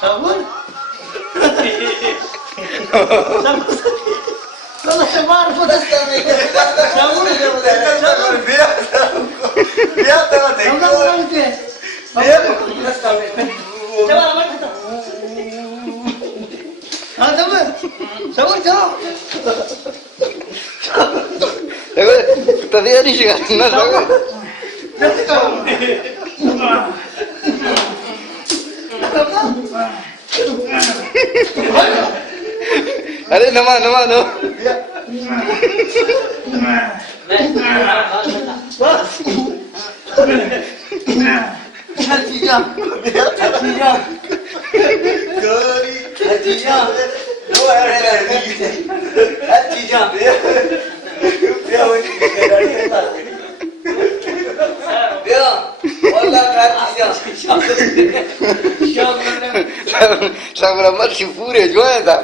Sabun? Kalau sebar pun sabun. Tadi ada sih kan? Ada nama no. Sama si pure, gimana tak?